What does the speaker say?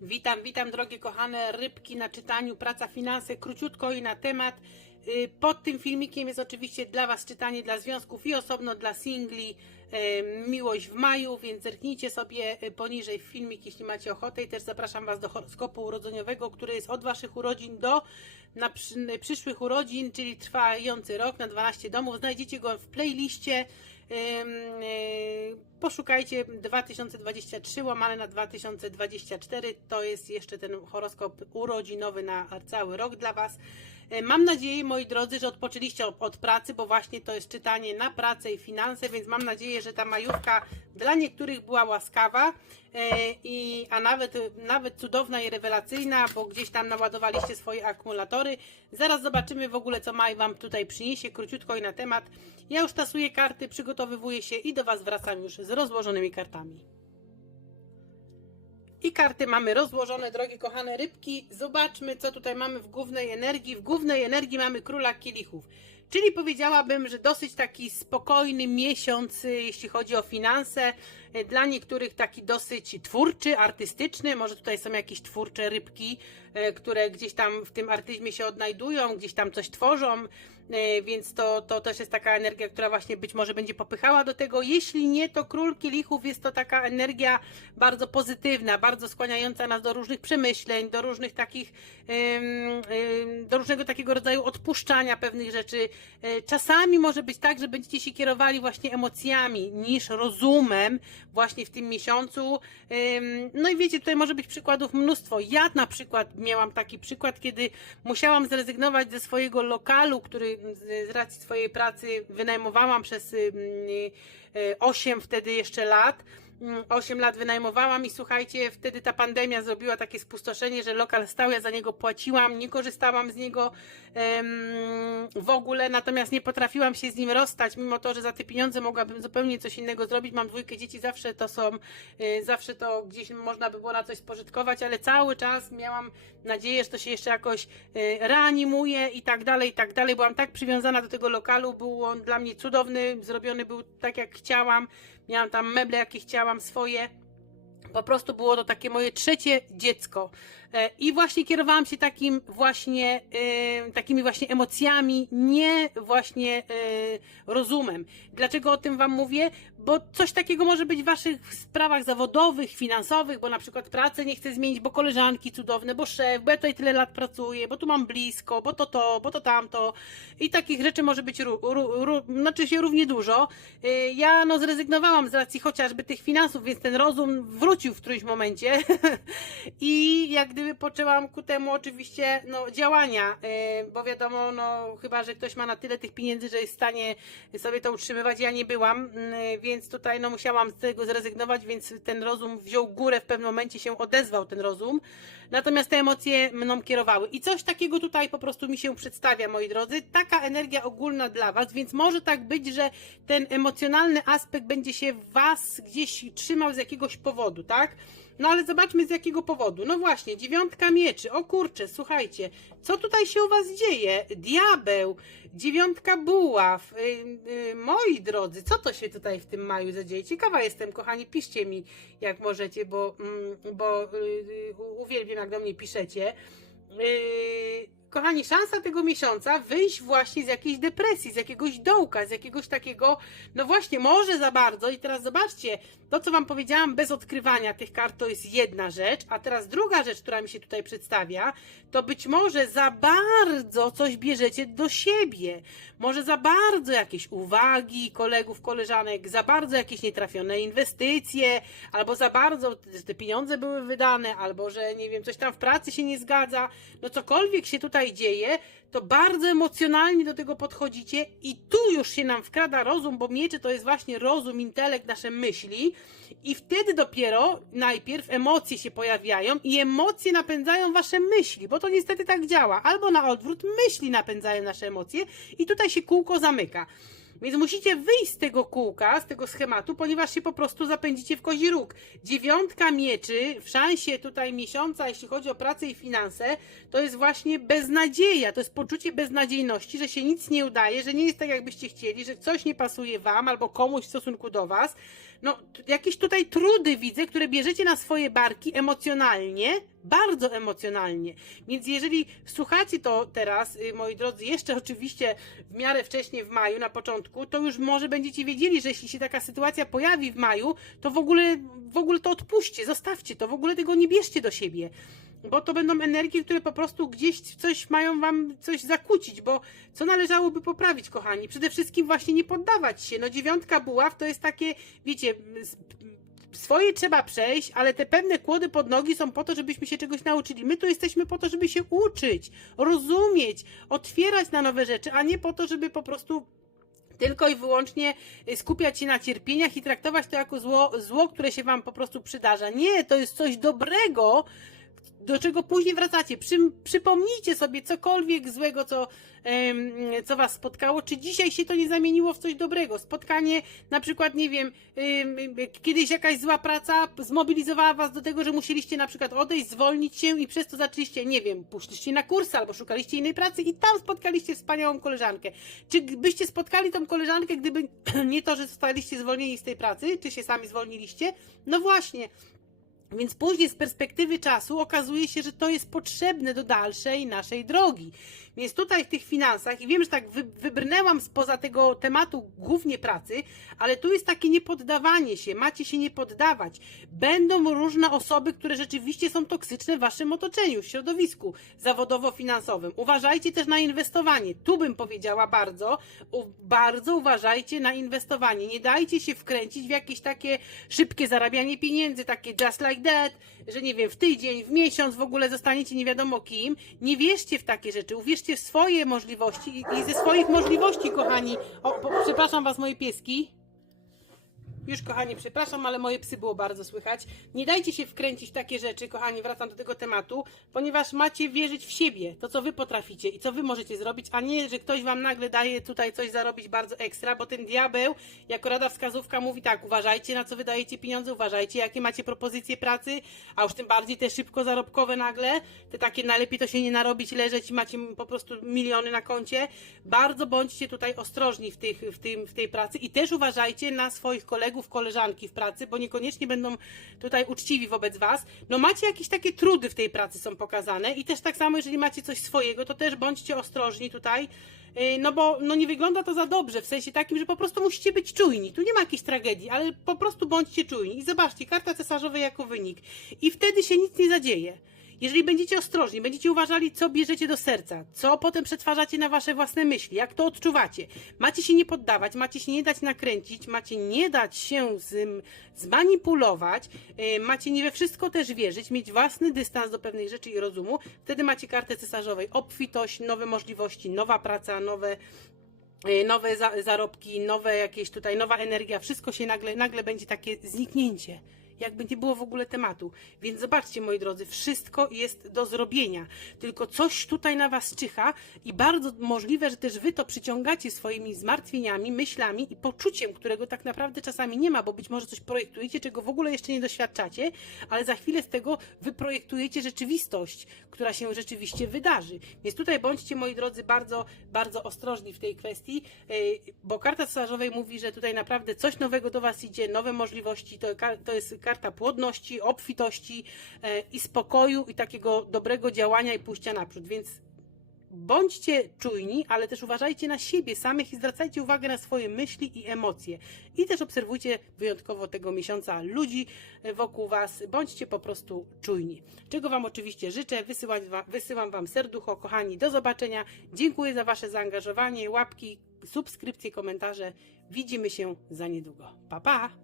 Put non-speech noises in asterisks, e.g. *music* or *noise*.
Witam, witam drogie kochane rybki na czytaniu Praca Finanse, króciutko i na temat. Y, Pod tym filmikiem jest oczywiście dla Was czytanie dla związków i osobno dla singli y, Miłość w maju, więc zerknijcie sobie y, poniżej filmik, jeśli macie ochotę i też zapraszam Was do horoskopu urodzeniowego, który jest od Waszych urodzin do na przy, przyszłych urodzin, czyli trwający rok na 12 domów. Znajdziecie go w playliście. Poszukajcie 2023 łamane na 2024. To jest jeszcze ten horoskop urodzinowy na cały rok dla Was. Y, Mam nadzieję, moi drodzy, że odpoczęliście od, pracy, bo właśnie to jest czytanie na pracę i finanse, więc mam nadzieję, że ta majówka dla niektórych była łaskawa, y, i, a nawet, nawet cudowna i rewelacyjna, bo gdzieś tam naładowaliście swoje akumulatory. Zaraz zobaczymy w ogóle, co maj Wam tutaj przyniesie, króciutko i na temat. Ja już tasuję karty, przygotowywuję się i do Was wracam już z rozłożonymi kartami. I karty mamy rozłożone, drogie kochane rybki. Zobaczmy, co tutaj mamy w głównej energii. W głównej energii mamy króla kielichów. Czyli powiedziałabym, że dosyć taki spokojny miesiąc, y, jeśli chodzi o finanse. Y, Dla niektórych taki dosyć twórczy, artystyczny. Może tutaj są jakieś twórcze rybki, y, które gdzieś tam w tym artyzmie się odnajdują, gdzieś tam coś tworzą. Y, Więc to, to też jest taka energia, która właśnie być może będzie popychała do tego. Jeśli nie, to król kielichów jest to taka energia bardzo pozytywna, bardzo skłaniająca nas do różnych przemyśleń, do różnych takich, do różnego takiego rodzaju odpuszczania pewnych rzeczy. Y, Czasami może być tak, że będziecie się kierowali właśnie emocjami niż rozumem właśnie w tym miesiącu. No i wiecie, tutaj może być przykładów mnóstwo. Ja na przykład miałam taki przykład, kiedy musiałam zrezygnować ze swojego lokalu, który z racji swojej pracy wynajmowałam przez ym, y, 8 wtedy jeszcze lat. 8 lat wynajmowałam i słuchajcie, wtedy ta pandemia zrobiła takie spustoszenie, że lokal stał, ja za niego płaciłam, nie korzystałam z niego w ogóle, natomiast nie potrafiłam się z nim rozstać, mimo to, że za te pieniądze mogłabym zupełnie coś innego zrobić. Mam dwójkę dzieci, zawsze to są, y, zawsze to gdzieś można by było na coś spożytkować, ale cały czas miałam nadzieję, że to się jeszcze jakoś y, reanimuje i tak dalej, i tak dalej. Byłam tak przywiązana do tego lokalu, był on dla mnie cudowny, zrobiony był tak jak chciałam. Miałam tam meble, jakie chciałam, swoje. Po prostu było to takie moje trzecie dziecko. E, I właśnie kierowałam się takim właśnie, e, takimi właśnie emocjami, nie właśnie e, rozumem. Dlaczego o tym Wam mówię? Bo coś takiego może być w Waszych sprawach zawodowych, finansowych, bo na przykład pracę nie chcę zmienić, bo koleżanki cudowne, bo szef, bo ja tutaj tyle lat pracuję, bo tu mam blisko, bo to to, bo to tamto. I takich rzeczy może być znaczy się równie dużo. Ja no zrezygnowałam z racji chociażby tych finansów, więc ten rozum wrócił w którymś momencie. *laughs* I jak gdyby poczęłam ku temu oczywiście no, działania, yy, bo wiadomo, no chyba, że ktoś ma na tyle tych pieniędzy, że jest w stanie sobie to utrzymywać, ja nie byłam, yy, więc tutaj no musiałam z tego zrezygnować, więc ten rozum wziął górę, w pewnym momencie się odezwał ten rozum, natomiast te emocje mną kierowały i coś takiego tutaj po prostu mi się przedstawia, moi drodzy, taka energia ogólna dla Was, więc może tak być, że ten emocjonalny aspekt będzie się Was gdzieś trzymał z jakiegoś powodu, tak? No ale zobaczmy z jakiego powodu. No właśnie, dziewiątka mieczy. O kurczę, słuchajcie, co tutaj się u was dzieje? Diabeł, dziewiątka buław. Yy, yy, moi drodzy, co to się tutaj w tym maju zadzieje? Ciekawa jestem, kochani, piszcie mi jak możecie, bo, mm, bo yy, uwielbiam jak do mnie piszecie. Yy, kochani, szansa tego miesiąca wyjść właśnie z jakiejś depresji, z jakiegoś dołka, z jakiegoś takiego, no właśnie, może za bardzo. I teraz zobaczcie, to co Wam powiedziałam bez odkrywania tych kart to jest jedna rzecz, a teraz druga rzecz, która mi się tutaj przedstawia, to być może za bardzo coś bierzecie do siebie. Może za bardzo jakieś uwagi kolegów, koleżanek, za bardzo jakieś nietrafione inwestycje, albo za bardzo te pieniądze były wydane, albo że nie wiem, coś tam w pracy się nie zgadza. No cokolwiek się tutaj dzieje, to bardzo emocjonalnie do tego podchodzicie i tu już się nam wkrada rozum, bo miecze to jest właśnie rozum, intelekt, nasze myśli i wtedy dopiero najpierw emocje się pojawiają i emocje napędzają wasze myśli, bo to niestety tak działa. Albo na odwrót, myśli napędzają nasze emocje i tutaj się kółko zamyka. Więc musicie wyjść z tego kółka, z tego schematu, ponieważ się po prostu zapędzicie w kozi róg. Dziewiątka mieczy w szansie tutaj miesiąca, jeśli chodzi o pracę i finanse, to jest właśnie beznadzieja, to jest poczucie beznadziejności, że się nic nie udaje, że nie jest tak, jakbyście chcieli, że coś nie pasuje wam albo komuś w stosunku do was. No, jakieś tutaj trudy widzę, które bierzecie na swoje barki emocjonalnie, bardzo emocjonalnie. Więc jeżeli słuchacie to teraz, y, moi drodzy, jeszcze oczywiście w miarę wcześniej w maju, na początku, to już może będziecie wiedzieli, że jeśli się taka sytuacja pojawi w maju, to w ogóle, w ogóle to odpuśćcie, zostawcie to, w ogóle tego nie bierzcie do siebie. Bo to będą energie, które po prostu gdzieś coś mają wam coś zakłócić, bo co należałoby poprawić, kochani? Przede wszystkim właśnie nie poddawać się. No dziewiątka buław to jest takie, wiecie, swoje trzeba przejść, ale te pewne kłody pod nogi są po to, żebyśmy się czegoś nauczyli. My tu jesteśmy po to, żeby się uczyć, rozumieć, otwierać na nowe rzeczy, a nie po to, żeby po prostu tylko i wyłącznie y, skupiać się na cierpieniach i traktować to jako zło, zło, które się wam po prostu przydarza. Nie, to jest coś dobrego, do czego później wracacie. Przy, przypomnijcie sobie cokolwiek złego, co, em, co was spotkało, czy dzisiaj się to nie zamieniło w coś dobrego. Spotkanie, na przykład, nie wiem, em, kiedyś jakaś zła praca zmobilizowała was do tego, że musieliście na przykład odejść, zwolnić się i przez to zaczęliście, nie wiem, poszliście na kursy albo szukaliście innej pracy i tam spotkaliście wspaniałą koleżankę. Czy byście spotkali tą koleżankę, gdyby *clears throat* nie to, że zostaliście zwolnieni z tej pracy, czy się sami zwolniliście? No właśnie. Więc później z perspektywy czasu okazuje się, że to jest potrzebne do dalszej naszej drogi. Więc tutaj w tych finansach, i wiem, że tak wy, wybrnęłam spoza tego tematu głównie pracy, ale tu jest takie niepoddawanie się, macie się nie poddawać. Będą różne osoby, które rzeczywiście są toksyczne w waszym otoczeniu, w środowisku zawodowo-finansowym. Uważajcie też na inwestowanie. Tu bym powiedziała bardzo, bardzo uważajcie na inwestowanie. Nie dajcie się wkręcić w jakieś takie szybkie zarabianie pieniędzy, takie just like że nie wiem, w tydzień, w miesiąc w ogóle zostaniecie nie wiadomo kim. Nie wierzcie w takie rzeczy, uwierzcie w swoje możliwości i, ze swoich możliwości, kochani. O, przepraszam was, moje pieski. Już, kochani, przepraszam, ale moje psy było bardzo słychać. Nie dajcie się wkręcić w takie rzeczy, kochani, wracam do tego tematu, ponieważ macie wierzyć w siebie, to co wy potraficie i co wy możecie zrobić, a nie, że ktoś wam nagle daje tutaj coś zarobić bardzo ekstra, bo ten diabeł, jako rada wskazówka, mówi tak, uważajcie na co wydajecie pieniądze, uważajcie jakie macie propozycje pracy, a już tym bardziej te szybko zarobkowe nagle, te takie najlepiej to się nie narobić, leżeć i macie po prostu miliony na koncie. Bardzo bądźcie tutaj ostrożni w, tych, w, tym, w tej pracy i też uważajcie na swoich kolegów, koleżanki w pracy, bo niekoniecznie będą tutaj uczciwi wobec Was. No macie jakieś takie trudy w tej pracy są pokazane i też tak samo, jeżeli macie coś swojego, to też bądźcie ostrożni tutaj, Yy, no bo no nie wygląda to za dobrze, w sensie takim, że po prostu musicie być czujni. Tu nie ma jakiejś tragedii, ale po prostu bądźcie czujni. I zobaczcie, karta cesarzowa jako wynik. I wtedy się nic nie zadzieje. Jeżeli będziecie ostrożni, będziecie uważali, co bierzecie do serca, co potem przetwarzacie na wasze własne myśli, jak to odczuwacie, macie się nie poddawać, macie się nie dać nakręcić, macie nie dać się z, zmanipulować, yy, macie nie we wszystko też wierzyć, mieć własny dystans do pewnych rzeczy i rozumu, wtedy macie kartę cesarzowej, obfitość, nowe możliwości, nowa praca, nowe yy, nowe za, zarobki, nowe jakieś tutaj, nowa energia, wszystko się nagle, nagle będzie takie zniknięcie. Jakby nie było w ogóle tematu. Więc zobaczcie, moi drodzy, wszystko jest do zrobienia. Tylko coś tutaj na Was czyha i bardzo możliwe, że też Wy to przyciągacie swoimi zmartwieniami, myślami i poczuciem, którego tak naprawdę czasami nie ma, bo być może coś projektujecie, czego w ogóle jeszcze nie doświadczacie, ale za chwilę z tego wyprojektujecie rzeczywistość, która się rzeczywiście wydarzy. Więc tutaj bądźcie, moi drodzy, bardzo, bardzo ostrożni w tej kwestii, yy, bo karta cesarzowej mówi, że tutaj naprawdę coś nowego do Was idzie, nowe możliwości, to, to jest karta płodności, obfitości e, i spokoju i takiego dobrego działania i pójścia naprzód, więc bądźcie czujni, ale też uważajcie na siebie samych i zwracajcie uwagę na swoje myśli i emocje. I też obserwujcie wyjątkowo tego miesiąca ludzi e, wokół Was. Bądźcie po prostu czujni. Czego Wam oczywiście życzę. Wysyłam, wa- wysyłam Wam serducho, kochani. Do zobaczenia. Dziękuję za Wasze zaangażowanie, łapki, subskrypcje, komentarze. Widzimy się za niedługo. Pa, pa!